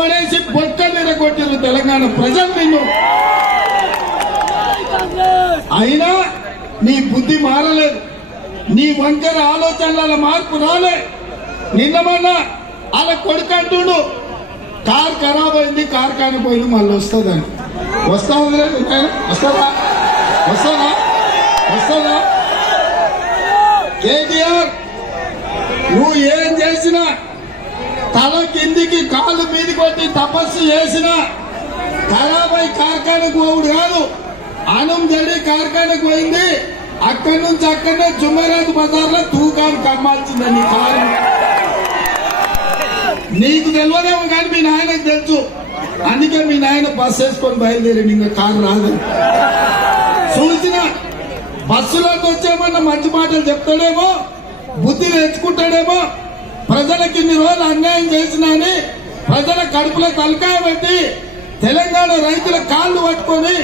ఓడేసి బొక్క మీద కొట్టిరు తెలంగాణ ప్రజలు నిన్ను. అయినా నీ బుద్ధి మారలేదు, నీ వంకర ఆలోచనల మార్పు రాలే. నిన్న మొన్న అలా కొడుకు అంటుడు కారు ఖరాబ్ అయింది, కారు కానిపోయింది, మళ్ళీ వస్తుందని. వస్తుందా వస్తుందా వస్తుందా వస్తుందా? కేటీఆర్ నువ్వు ఏం చేసినా, తల కిందికి కాళ్ళు మీది కొట్టి తపస్సు చేసినా ఖరాబ్ అయి కార్ఖానకు పోవుడు కాదు. అనం జడి కార్ఖానకు పోయింది, అక్కడి నుంచి అక్కడనే జుమ్మరాజ్ బజార్ లో తూకాలు కమ్మాల్సిందని కారు. నీకు తెలియదేమో కానీ మీ నాయనకు తెలుసు. అందుకే మీ నాయన బస్సు వేసుకొని బయలుదేరింది, ఇంకా కారు రాదు. చూసిన బస్సులోకి వచ్చేమన్నా మంచి మాటలు చెప్తాడేమో, బుద్ధి తెచ్చుకుంటాడేమో. ప్రజలకు ఇన్ని రోజులు అన్యాయం చేసినా ప్రజల కడుపులో తలకాయ పెట్టి తెలంగాణ రైతుల కాళ్ళు పట్టుకొని